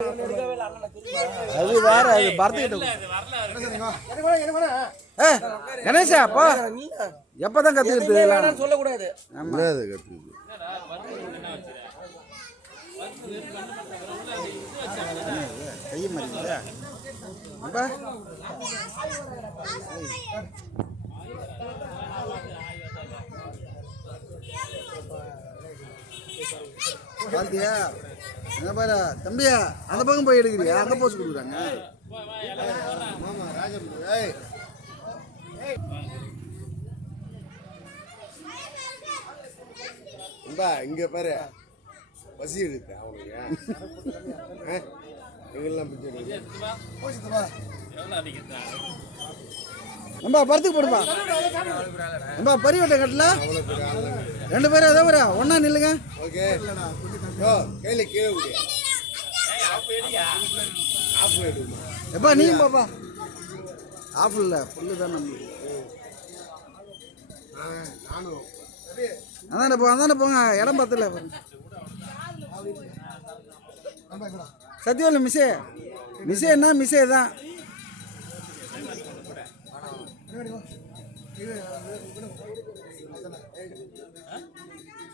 அது வேற அது பரத்துக்கிட்ட கணேஷா அப்பா எப்பதான் கத்துக்கிட்டு சொல்லக்கூடாது. கையை மாறிங்க பார்த்தியா அங்க பாரு தம்பியா அந்த பக்கம் போய் எடுக்கிறியா அங்க போஸ் கொடுக்குறாங்க மாமா ராஜம் இங்க பாரு பசி எடுத்து அவனுக்கு எங்கெல்லாம் நம்பா பருத்துக்கு போடுப்பா நம்பா பரிவட்டை கட்டல ரெண்டு பேரும் அதே மாதிரி ஒன்னா நில்லுங்க ஓகே கையில கீழே எப்பா நீங்க பாப்பா ஆஃப் இல்லை புல்லு தான் நம்மளுக்கு அதானே போங்க இடம் பார்த்தல சத்தியம் இல்லை மிஸ்ஸே என்ன மிஸ்ஸே தான்